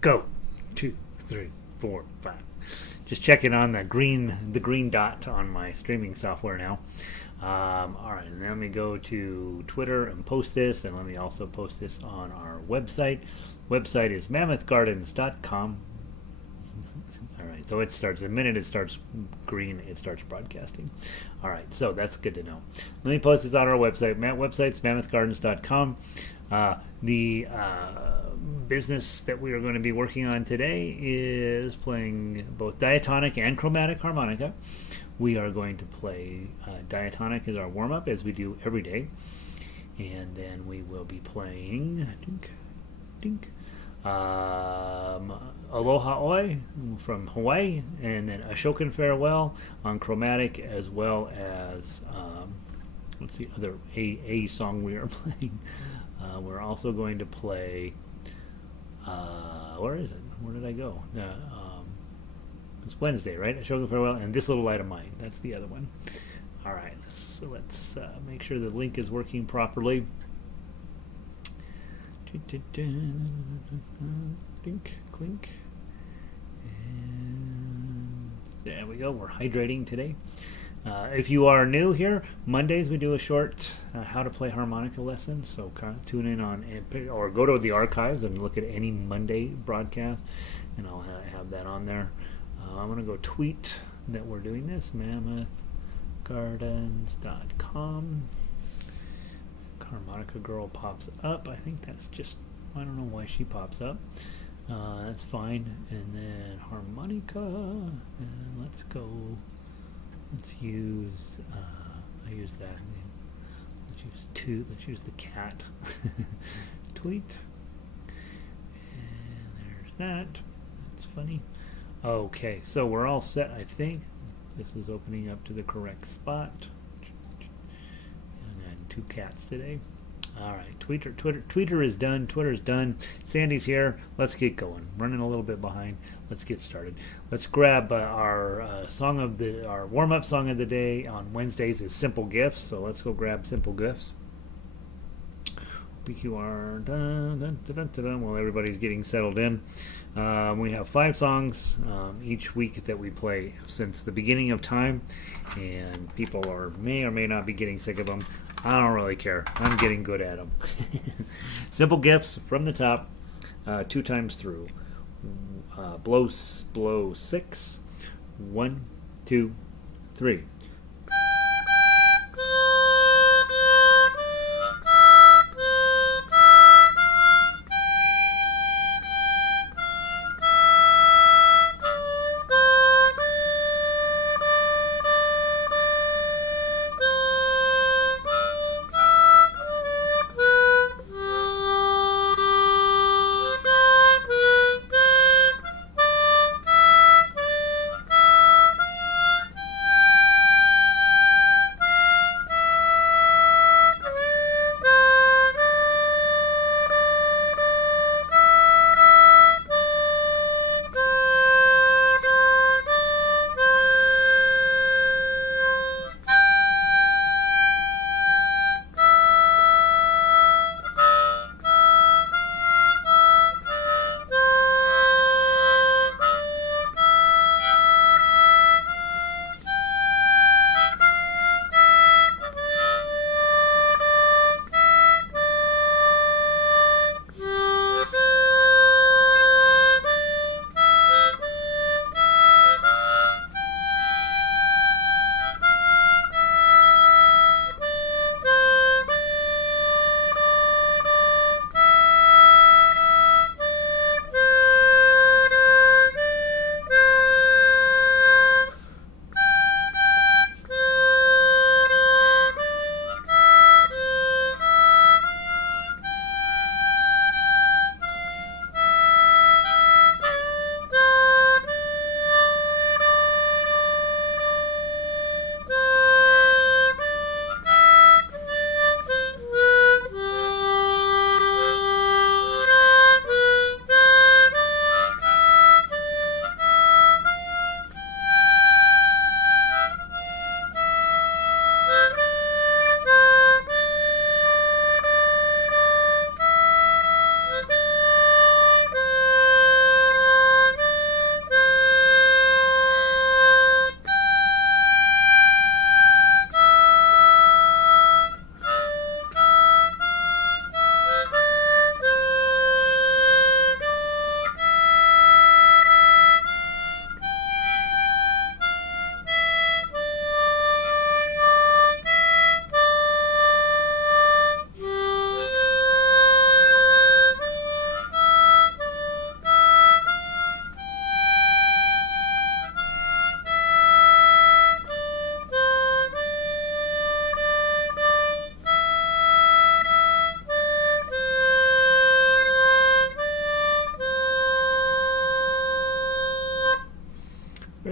Go. 2, 3, 4, 5. Just checking on the green dot on my streaming software now. All right, and then let me go to Twitter and post this, and let me also post this on our website. Website is mammothgardens.com. All right, so it starts the minute it starts green, it starts broadcasting. All right, so that's good to know. Let me post this on our website. Website's mammothgardens.com. The business that we are going to be working on today is playing both diatonic and chromatic harmonica. We are going to play diatonic as our warm-up, as we do every day, and then we will be playing dink, dink, Aloha Oe from Hawaii, and then Ashokan Farewell on chromatic, as well as what's the other A song we are playing. We're also going to play where is it? Where did I go? It's Wednesday, right? Ashokan Farewell and This Little Light of Mine. That's the other one. All right, let's make sure the link is working properly. Clink, clink. And there we go. We're hydrating today. If you are new here, Mondays we do a short how to play harmonica lesson. So tune in on or go to the archives and look at any Monday broadcast, and I'll have that on there. I'm going to go tweet that we're doing this, mammothgardens.com. Harmonica girl pops up. I think that's just, I don't know why she pops up. That's fine. And then harmonica. And let's go. Let's use, I use that. Let's use two. Let's use the cat. Tweet. And there's that. That's funny. Okay, so we're all set, I think. This is opening up to the correct spot. And then two cats today. All right, Tweeter is done. Twitter's done. Sandy's here. Let's get going. Running a little bit behind. Let's get started. Let's grab our our warm-up song of the day on Wednesdays is Simple Gifts. So let's go grab Simple Gifts. PQR while everybody's getting settled in. We have 5 songs each week that we play since the beginning of time, and people may or may not be getting sick of them. I don't really care. I'm getting good at them. Simple Gifts from the top, 2 times through. Blow 6. 1, 2, 3.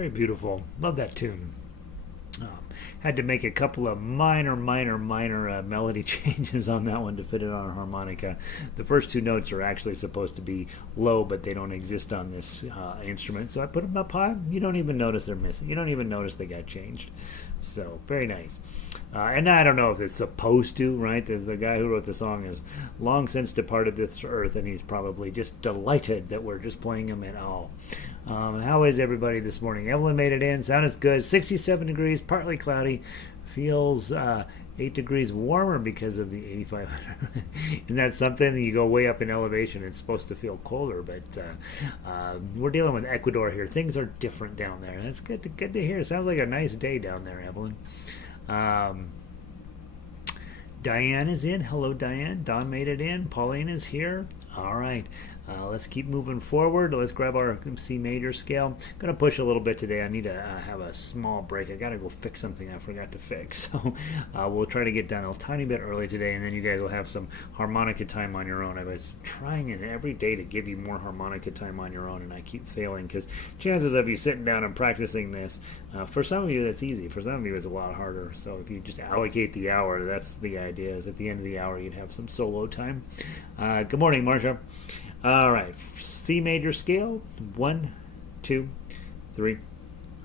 Very beautiful. Love that tune. Had to make a couple of minor melody changes on that one to fit it on a harmonica. The first two notes are actually supposed to be low, but they don't exist on this instrument, so I put them up high. You don't even notice they're missing. You don't even notice they got changed. So very nice. And I don't know if it's supposed to, right? The guy who wrote the song is long since departed this earth, and he's probably just delighted that we're just playing him at all. How is everybody this morning? Evelyn made it in. Sound is good. 67 degrees, partly cloudy. Feels 8 degrees warmer because of the 8,500. Isn't that something? You go way up in elevation, it's supposed to feel colder, but we're dealing with Ecuador here. Things are different down there. That's good to hear. Sounds like a nice day down there, Evelyn. Diane is in. Hello, Diane. Don made it in. Pauline is here. All right. Let's keep moving forward. Let's grab our C major scale. I'm going to push a little bit today. I need to have a small break. I got to go fix something I forgot to fix. So we'll try to get done a tiny bit early today, and then you guys will have some harmonica time on your own. I was trying it every day to give you more harmonica time on your own, and I keep failing because chances of you sitting down and practicing this, for some of you that's easy. For some of you it's a lot harder. So if you just allocate the hour, that's the idea, is at the end of the hour you'd have some solo time. Good morning, Marcia. All right, C major scale, 1, 2, 3,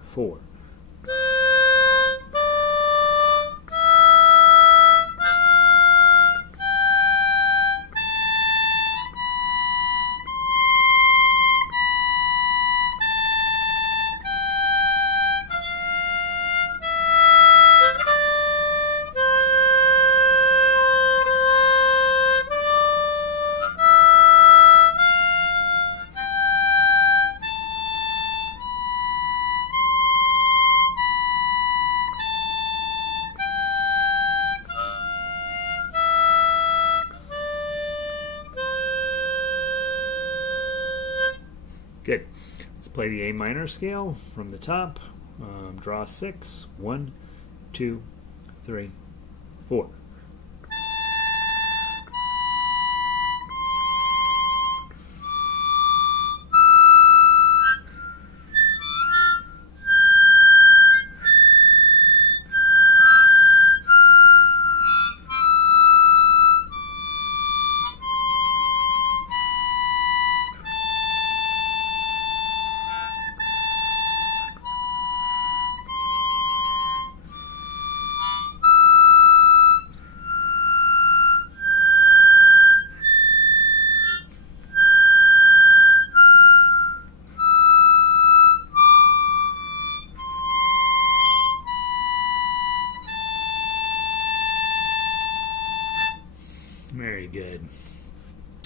4. Good. Let's play the A minor scale from the top. Draw 6. 1, 2, 3, 4. Very good.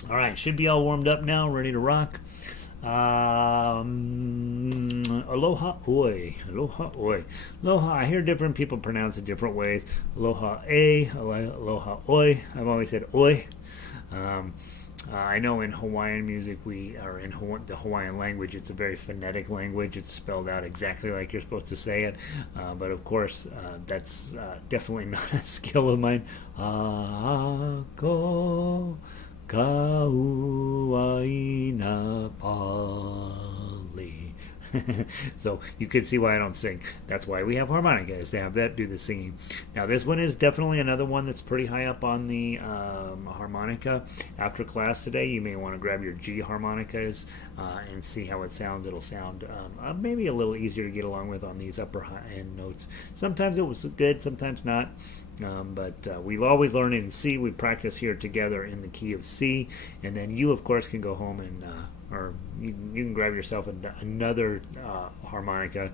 All right, should be all warmed up now, ready to rock. Aloha Oe. Aloha Oe. Aloha, I hear different people pronounce it different ways. Aloha Oe, Aloha Oe. I've always said Oe. I know in Hawaiian music, the Hawaiian language, it's a very phonetic language. It's spelled out exactly like you're supposed to say it. But of course, that's definitely not a skill of mine. Ako kauaina pali. So you can see why I don't sing. That's why we have harmonica, is to have that do the singing. Now this one is definitely another one that's pretty high up on the harmonica. After class today, you may want to grab your G harmonicas and see how it sounds. It'll sound maybe a little easier to get along with on these upper high end notes. Sometimes it was good, sometimes not. But we've always learned in C. We practice here together in the key of C, and then you, of course, can go home and or you can grab yourself another harmonica.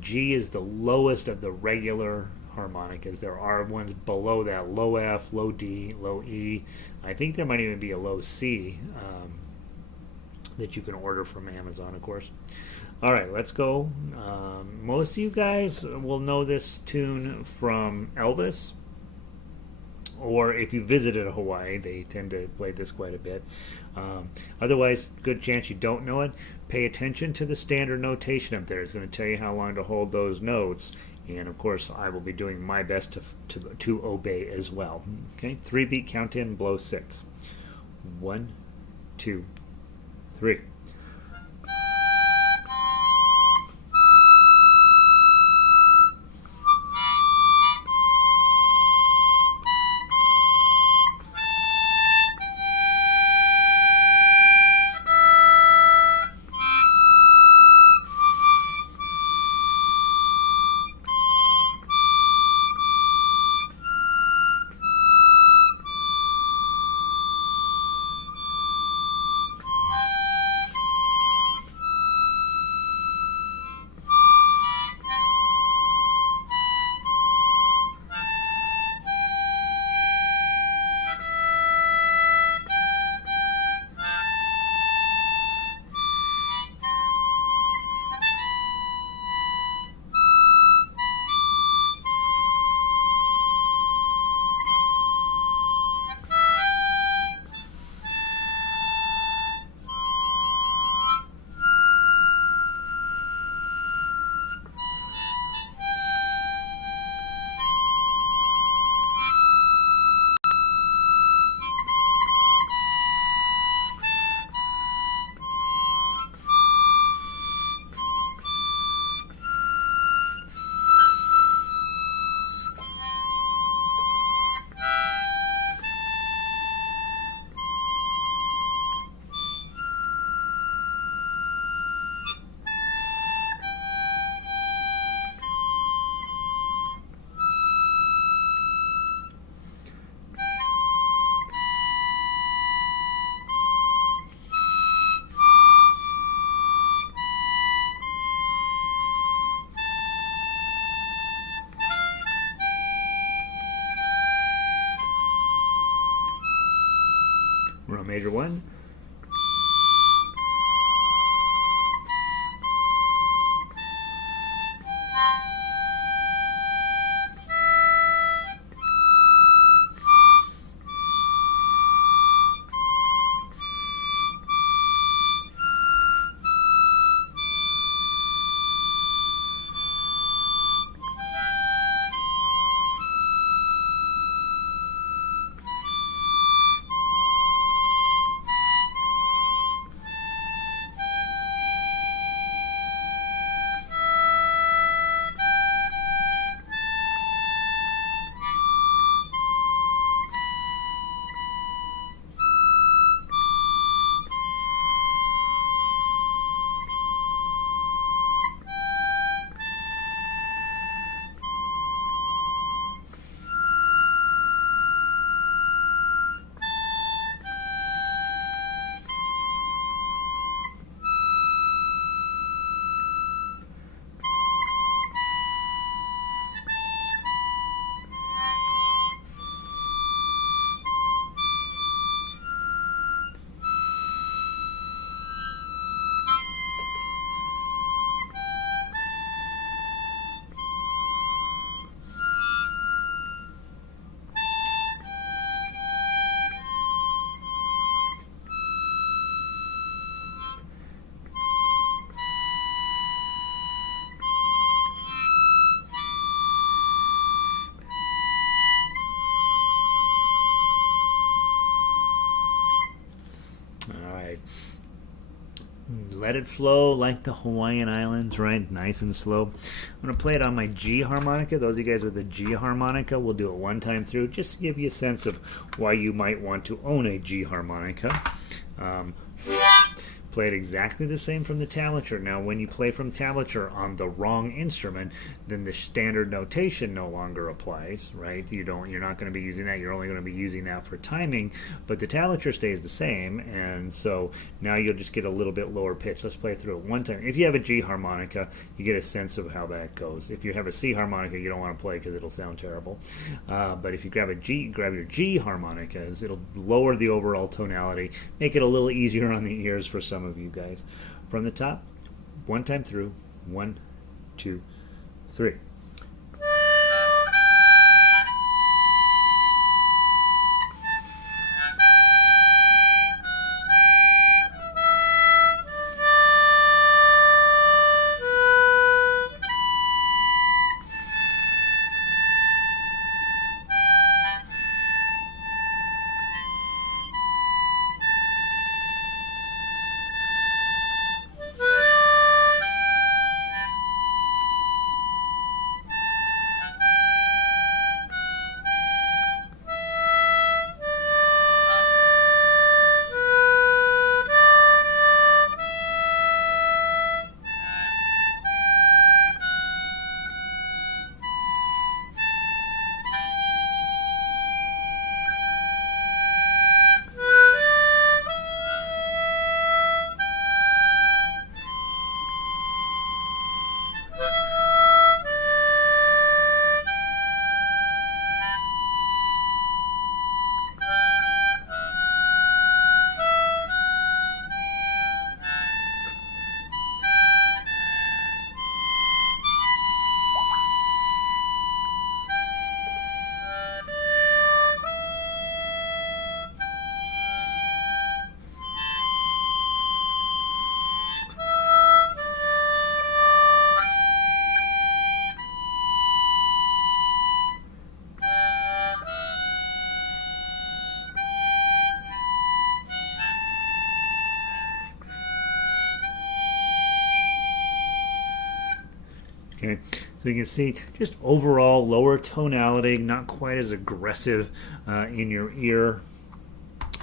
G is the lowest of the regular harmonicas. There are ones below that: low F, low D, low E. I think there might even be a low C that you can order from Amazon, of course. All right, let's go. Most of you guys will know this tune from Elvis, or if you visited Hawaii, they tend to play this quite a bit. Otherwise, good chance you don't know it. Pay attention to the standard notation up there. It's going to tell you how long to hold those notes, and of course, I will be doing my best to obey as well. Okay, 3-beat count in, blow 6. 1, 2, 3. Measure 1. Alright. Let it flow like the Hawaiian Islands, right? Nice and slow. I'm going to play it on my G harmonica. Those of you guys with the G harmonica, we'll do it one time through, just to give you a sense of why you might want to own a G harmonica. Play it exactly the same from the tablature. Now, when you play from tablature on the wrong instrument, then the standard notation no longer applies, right? You're not going to be using that. You're only going to be using that for timing, but the tablature stays the same, and so now you'll just get a little bit lower pitch. Let's play through it one time. If you have a G harmonica, you get a sense of how that goes. If you have a C harmonica, you don't want to play because it'll sound terrible. But if you grab your G harmonicas, it'll lower the overall tonality, make it a little easier on the ears for some of you guys. From the top, one time through, 1, 2, 3. Okay, so you can see just overall lower tonality, not quite as aggressive in your ear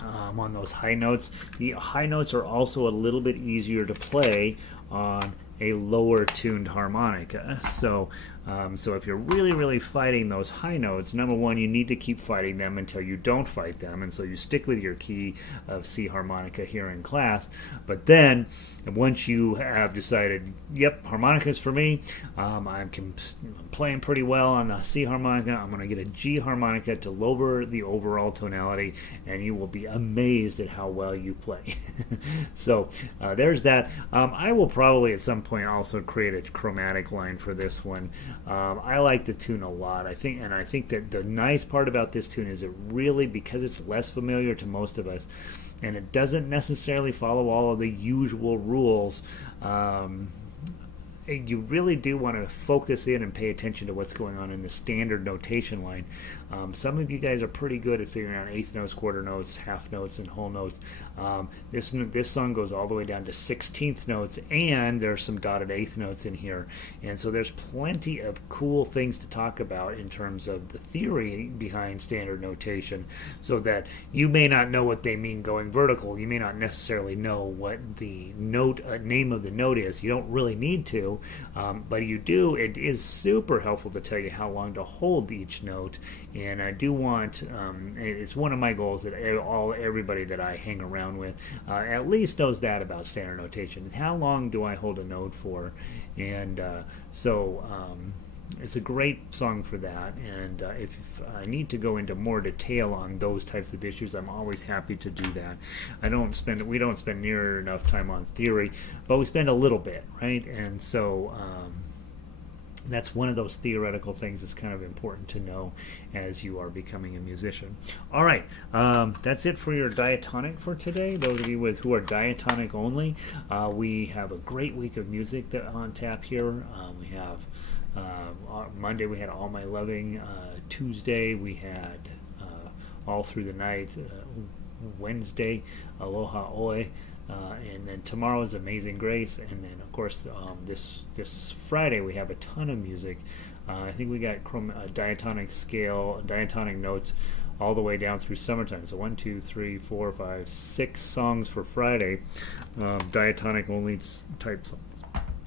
on those high notes. The high notes are also a little bit easier to play on a lower tuned harmonica. So if you're really fighting those high notes, number one, you need to keep fighting them until you don't fight them, and so you stick with your key of C harmonica here in class. But then once you have decided, yep, harmonica's for me, I'm playing pretty well on the C harmonica, I'm going to get a G harmonica to lower the overall tonality, and you will be amazed amazed at how well you play. So there's that. I will probably at some point also create a chromatic line for this one. I like the tune a lot. I think that the nice part about this tune is it really, because it's less familiar to most of us, and it doesn't necessarily follow all of the usual rules. You really do want to focus in and pay attention to what's going on in the standard notation line. Some of you guys are pretty good at figuring out eighth notes, quarter notes, half notes, and whole notes. This song goes all the way down to 16th notes, and there's some dotted eighth notes in here. And so there's plenty of cool things to talk about in terms of the theory behind standard notation, so that you may not know what they mean going vertical. You may not necessarily know what the name of the note is. You don't really need to. But you do. It is super helpful to tell you how long to hold each note, and I do want. It's one of my goals that everybody that I hang around with at least knows that about standard notation. How long do I hold a note for? And it's a great song for that, and if I need to go into more detail on those types of issues, I'm always happy to do that. We don't spend near enough time on theory, but we spend a little bit, right? And so that's one of those theoretical things that's kind of important to know as you are becoming a musician. All right, that's it for your diatonic for today. Those of you who are diatonic only, we have a great week of music on tap here. We have Monday we had All My Loving. Tuesday we had All Through the Night. Wednesday Aloha Oe. And then tomorrow is Amazing Grace. And then of course this Friday we have a ton of music. I think we got Diatonic Scale, Diatonic Notes all the way down through Summertime. So 1, 2, 3, 4, 5, 6 songs for Friday, diatonic only type songs.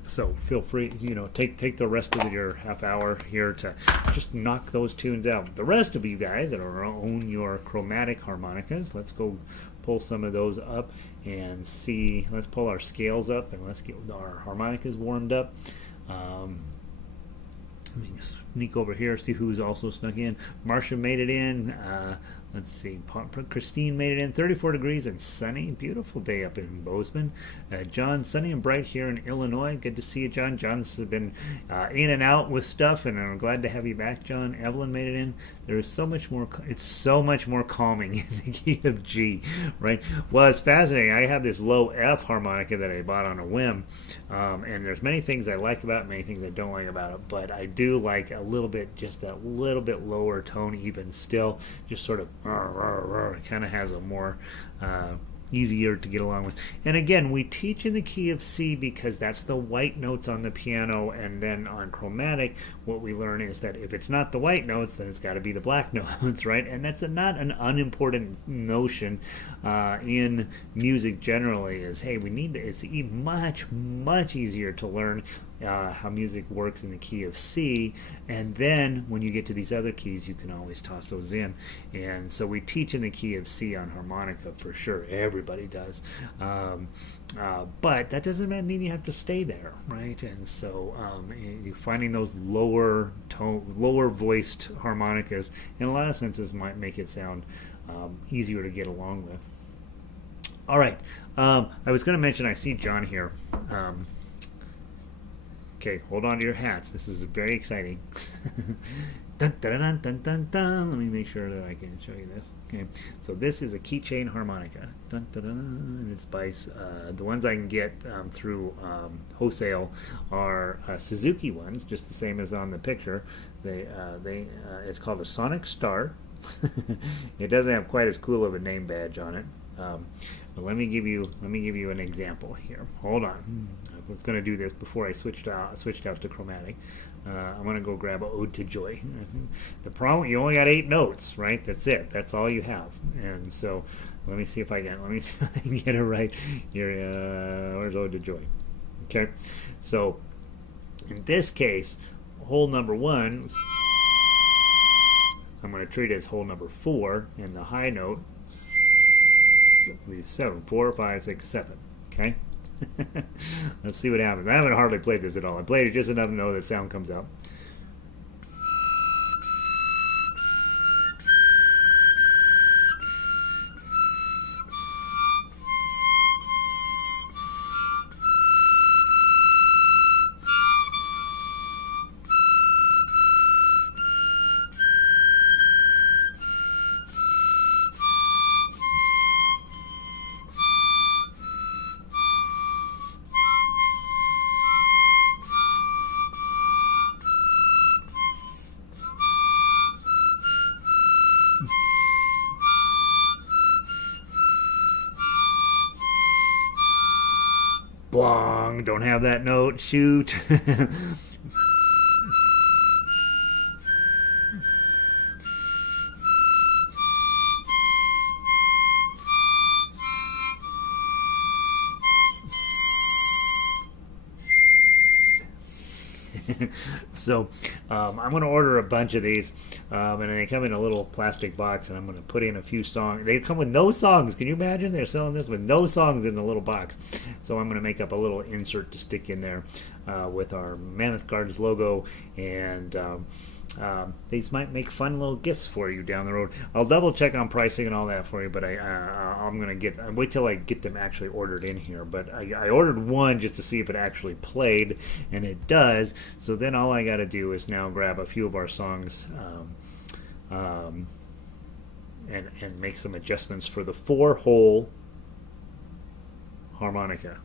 So feel free, take the rest of your half hour here to just knock those tunes out. The rest of you guys that own your chromatic harmonicas, let's go pull some of those up and see. Let's pull our scales up and let's get our harmonicas warmed up. Let me sneak over here, see who's also snuck in. Marcia made it in. Let's see, Christine made it in. 34 degrees and sunny. Beautiful day up in Bozeman. John, sunny and bright here in Illinois. Good to see you, John. John's been in and out with stuff, and I'm glad to have you back, John. Evelyn made it in. There is so much more. It's so much more calming in the key of G, right? Well, it's fascinating. I have this low F harmonica that I bought on a whim, and there's many things I like about it, many things I don't like about it, but I do like a little bit, just that little bit lower tone, even still, just sort of. It kind of has a more easier to get along with. And again, we teach in the key of C because that's the white notes on the piano, and then on chromatic what we learn is that if it's not the white notes, then it's got to be the black notes, right? And that's not an unimportant notion in music generally, is hey, it's much easier to learn how music works in the key of C, and then when you get to these other keys you can always toss those in. And so we teach in the key of C on harmonica for sure. Everybody does, but that doesn't mean you have to stay there, right? And so you finding those lower voiced harmonicas in a lot of senses might make it sound easier to get along with. All right, I was going to mention, I see John here. Okay, hold on to your hats. This is very exciting. Dun, dun, dun, dun, dun, dun. Let me make sure that I can show you this. Okay, so this is a Keychain Harmonica. Dun, dun, dun. And it's by the ones I can get through wholesale are Suzuki ones, just the same as on the picture. It's called a Sonic Star. It doesn't have quite as cool of a name badge on it. But let me give you an example here. Hold on. I was going to do this before I switched out to chromatic. I'm going to go grab Ode to Joy. The problem, you only got 8 notes, right? That's it. That's all you have. And so let me see if I can get it right here. Where's Ode to Joy? Okay. So in this case, hole number 1, I'm going to treat it as hole number 4, and the high note leave 7, 4, 5, 6, 7. Okay. Let's see what happens. I haven't hardly played this at all. I played it just enough to know that sound comes out. Blong, don't have that note. Shoot. So I'm going to order a bunch of these, and they come in a little plastic box, and I'm going to put in a few songs. They come with no songs. Can you imagine? They're selling this with no songs in the little box. So I'm going to make up a little insert to stick in there with our Mammoth Gardens logo, and these might make fun little gifts for you down the road. I'll double check on pricing and all that for you, but I'm gonna wait till I get them actually ordered in here. But I ordered one just to see if it actually played, and it does. So then all I got to do is now grab a few of our songs and make some adjustments for the 4-hole harmonica.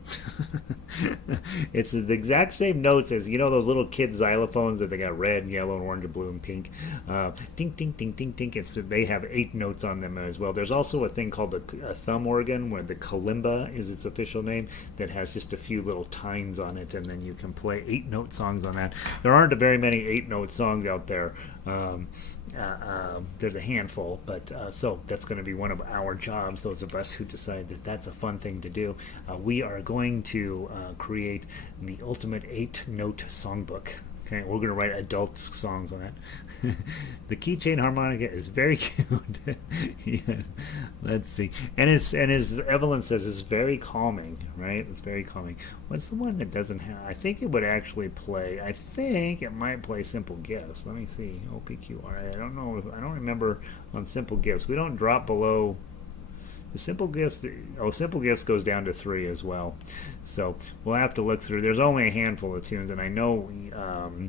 It's the exact same notes as, you know, those little kid xylophones that they got red, yellow, orange, blue, and pink. Ding, ding, ding, ding, ding. They have 8 notes on them as well. There's also a thing called a thumb organ, where the kalimba is its official name, that has just a few little tines on it, and then you can play 8-note songs on that. There aren't very many 8-note songs out there. There's a handful, but so that's going to be one of our jobs, those of us who decide that that's a fun thing to do. We are going to create the ultimate 8-note songbook. Okay, we're going to write adult songs on it. The Keychain Harmonica is very cute. Yes. Let's see. And as Evelyn says, it's very calming, right? It's very calming. What's the one that doesn't have? I think it would actually play. I think it might play Simple Gifts. Let me see. OPQR. I don't know. I don't remember on Simple Gifts. We don't drop below. The Simple Gifts, Simple Gifts goes down to 3 as well. So we'll have to look through. There's only a handful of tunes, and I know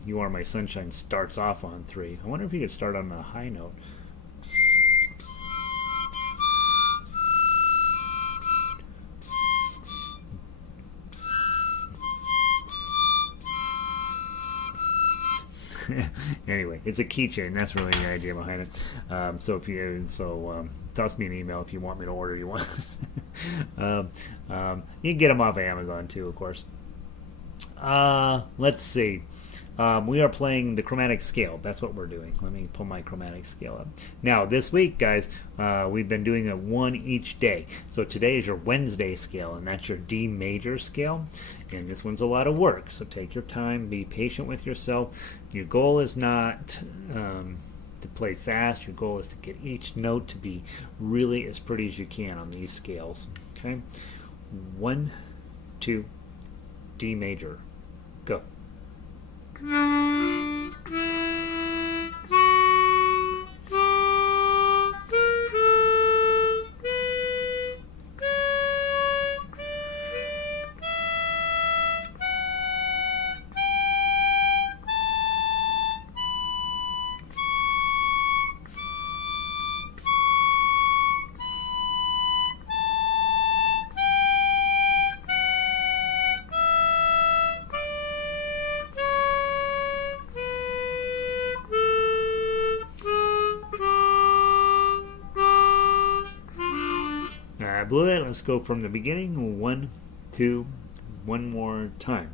You Are My Sunshine starts off on 3. I wonder if you could start on a high note. Anyway, it's a keychain. That's really the idea behind it. So if you toss me an email if you want me to order you one. You can get them off of Amazon too, of course. Let's see. We are playing the Chromatic Scale. That's what we're doing. Let me pull my Chromatic Scale up. Now, this week, guys, we've been doing a 1 each day. So today is your Wednesday scale, and that's your D major scale. And this one's a lot of work, so take your time. Be patient with yourself. Your goal is not to play fast. Your goal is to get each note to be really as pretty as you can on these scales. Okay? 1, 2, D major. Go. Blew it. Let's go from the beginning. 1, 2, one more time.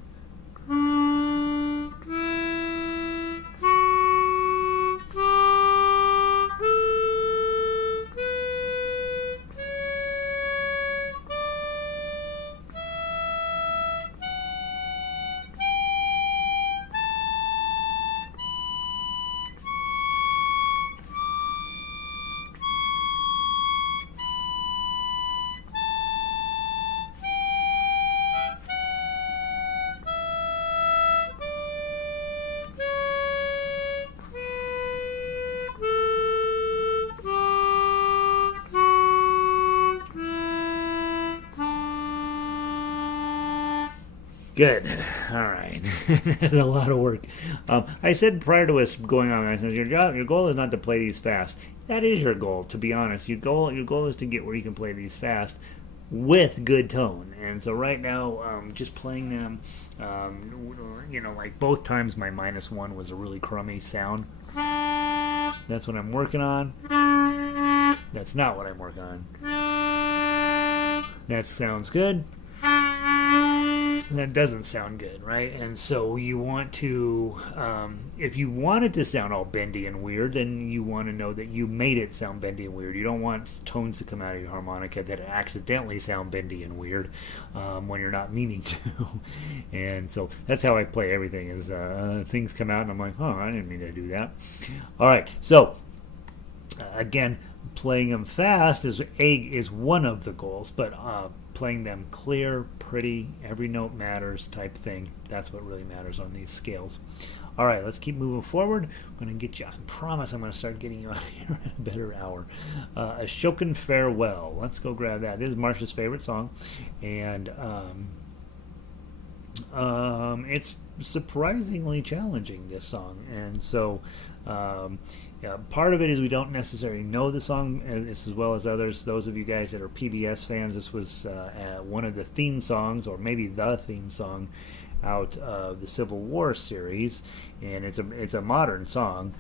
Good. All right. That's a lot of work. I said prior to us going on, I said your goal is not to play these fast. That is your goal, to be honest. Your goal is to get where you can play these fast with good tone. And so right now, just playing them, like both times my -1 was a really crummy sound. That's what I'm working on. That's not what I'm working on. That sounds good. that doesn't sound good, right? And so you want to, if you want it to sound all bendy and weird, then you want to know that you made it sound bendy and weird. You don't want tones to come out of your harmonica that accidentally sound bendy and weird when you're not meaning to. And so that's how I play everything. Is things come out and I'm like, oh, I didn't mean to do that. All right, so again, playing them fast is one of the goals, but playing them clear, pretty, every note matters type thing. That's what really matters on these scales. All right, let's keep moving forward. I'm going to get you, I promise I'm going to start getting you out of here in a better hour. Ashokan Farewell. Let's go grab that. This is Marsha's favorite song, and it's surprisingly challenging, this song. And so yeah, part of it is we don't necessarily know the song as well as others. Those of you guys that are PBS fans, this was one of the theme songs, or maybe the theme song, out of the Civil War series, and it's a modern song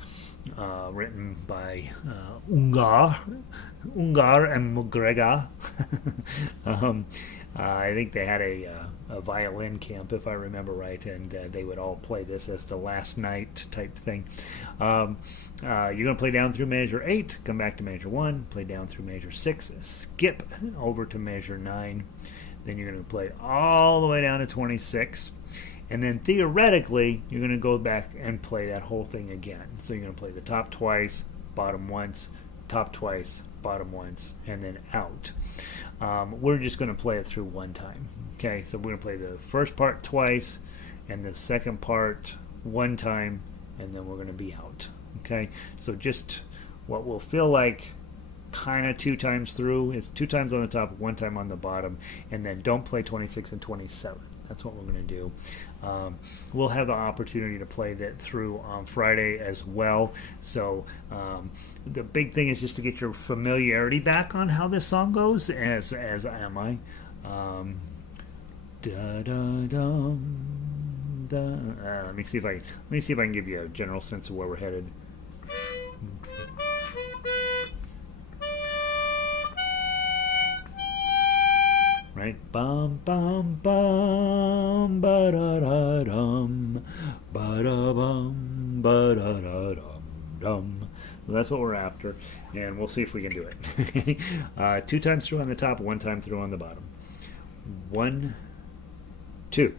written by Ungar and McGregor. I think they had a violin camp, if I remember right, and they would all play this as the last night type thing. You're going to play down through measure 8, come back to measure 1, play down through measure 6, skip over to measure 9, then you're going to play all the way down to 26, and then theoretically you're going to go back and play that whole thing again. So you're going to play the top twice, bottom once, top twice, bottom once, and then out. We're just going to play it through one time. Okay, so we're going to play the first part twice and the second part one time, and then we're going to be out. Okay, so just what will feel like kind of 2 times through. It's 2 times on the top, 1 time on the bottom, and then don't play 26 and 27. That's what we're going to do. We'll have the opportunity to play that through on Friday as well. So the big thing is just to get your familiarity back on how this song goes, as am I. Let me see if I can give you a general sense of where we're headed. Right? Bum bum bum ba da da dum ba da bum ba da da dum dum. So that's what we're after, and we'll see if we can do it. 2 times through on the top, 1 time through on the bottom. 1, 2.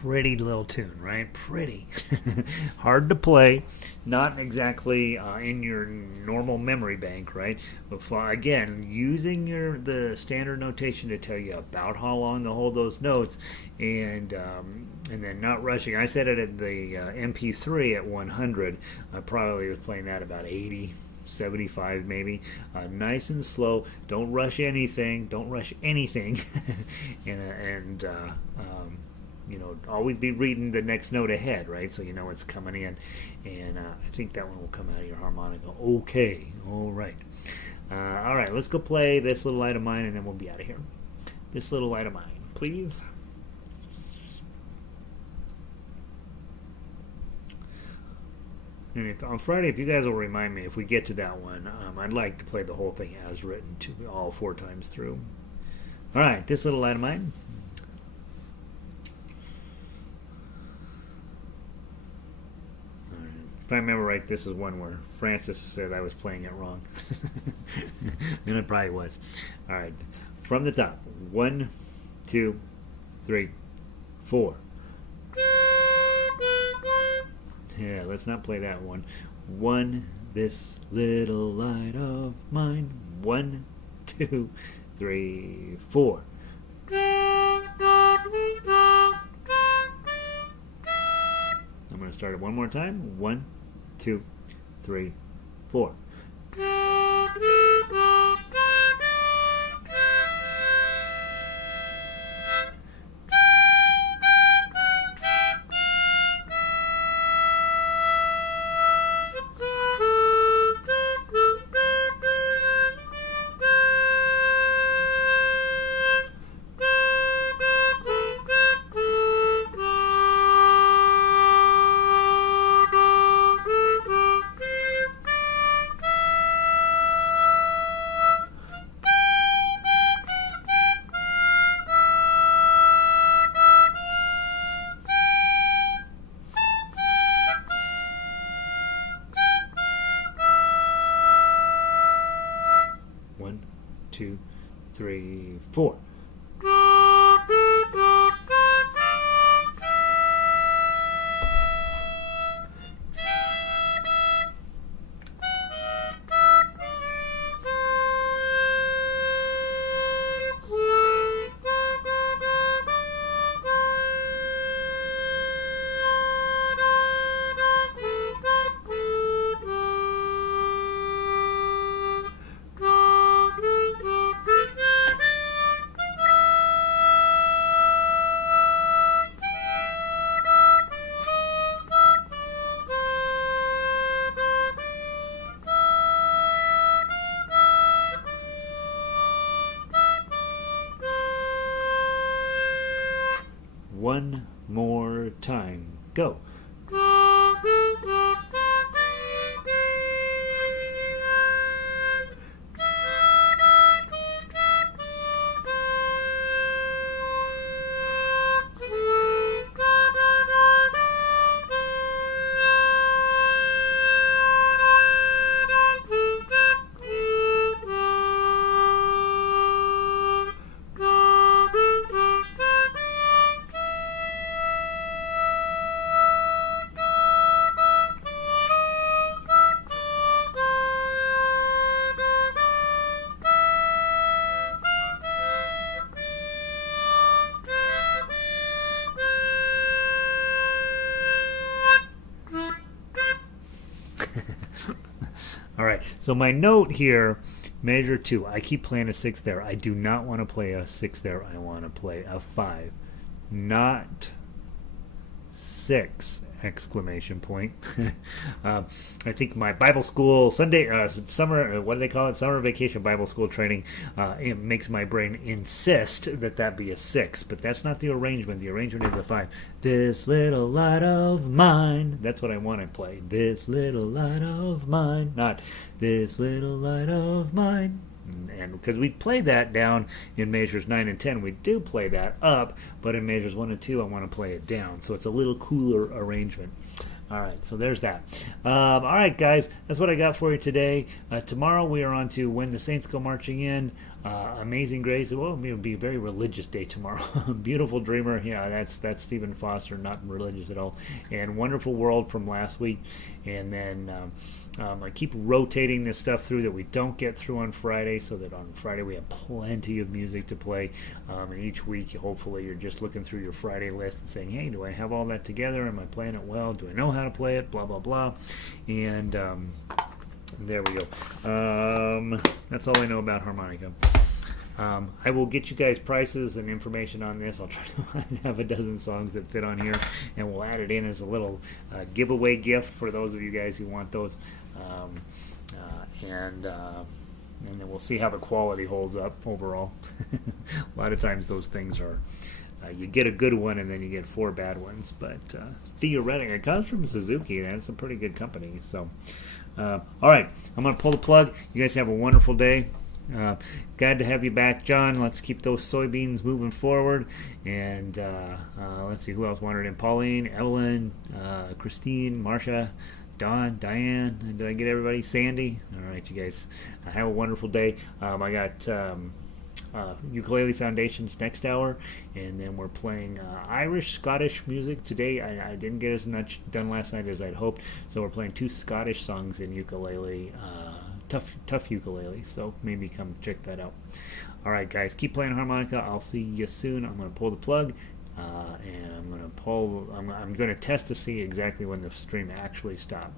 pretty little tune, right? Pretty. Hard to play. Not exactly in your normal memory bank, right? But again, using the standard notation to tell you about how long to hold those notes, and then not rushing. I set it at the MP3 at 100. I probably was playing that about 80. 75 maybe, nice and slow. Don't rush anything. and always be reading the next note ahead, right? So you know it's coming in. And I think that one will come out of your harmonica. Okay, all right. All right, let's go play This Little Light of Mine, and then we'll be out of here. This Little Light of Mine, please. And on Friday, if you guys will remind me, if we get to that one, I'd like to play the whole thing as written, all 4 times through. All right, This Little Light of Mine. If I remember right, this is one where Francis said I was playing it wrong. And it probably was. All right, from the top. 1, 2, 3, 4. Yeah, let's not play that one. 1, this little light of mine. 1, 2, 3, 4. I'm going to start it one more time. 1, 2, 3, 4. One, two, three, four. One more time. Go. All right, so my note here, measure 2. I keep playing a 6 there. I do not want to play a 6 there. I want to play a 5. Not 6! Exclamation point. I think my Bible school Sunday summer, what do they call it? Summer vacation Bible school training. It makes my brain insist that be a 6, but that's not the arrangement. The arrangement is a 5. This little light of mine. That's what I want to play. This little light of mine, not this little light of mine. And because we play that down in measures 9 and 10, we do play that up, but in measures 1 and 2, I want to play it down. So it's a little cooler arrangement. All right, so there's that. All right, guys, that's what I got for you today. Tomorrow we are on to When the Saints Go Marching In. Amazing Grace. Well, it would be a very religious day tomorrow. Beautiful Dreamer. Yeah, that's Stephen Foster, not religious at all. And Wonderful World from last week. And then I keep rotating this stuff through that we don't get through on Friday, so that on Friday we have plenty of music to play. And each week, hopefully, you're just looking through your Friday list and saying, hey, do I have all that together? Am I playing it well? Do I know how to play it? Blah, blah, blah. And there we go. That's all I know about harmonica. I will get you guys prices and information on this. I'll try to have a dozen songs that fit on here, and we'll add it in as a little giveaway gift for those of you guys who want those. And then we'll see how the quality holds up overall. A lot of times those things are, you get a good one and then you get 4 bad ones. But theoretically, it comes from Suzuki, and it's a pretty good company. So, all right, I'm going to pull the plug. You guys have a wonderful day. Glad to have you back, John. Let's keep those soybeans moving forward. And let's see who else wanted in. Pauline, Evelyn, Christine, Marsha, Dawn, Diane. Did I get everybody? Sandy. All right, you guys have a wonderful day. I got Ukulele Foundations next hour, and then we're playing Irish Scottish music today. I didn't get as much done last night as I'd hoped, so we're playing 2 Scottish songs in ukulele. Tough ukulele, so maybe come check that out. All right, guys, keep playing harmonica. I'll see you soon. I'm going to pull the plug, and I'm going to test to see exactly when the stream actually stops.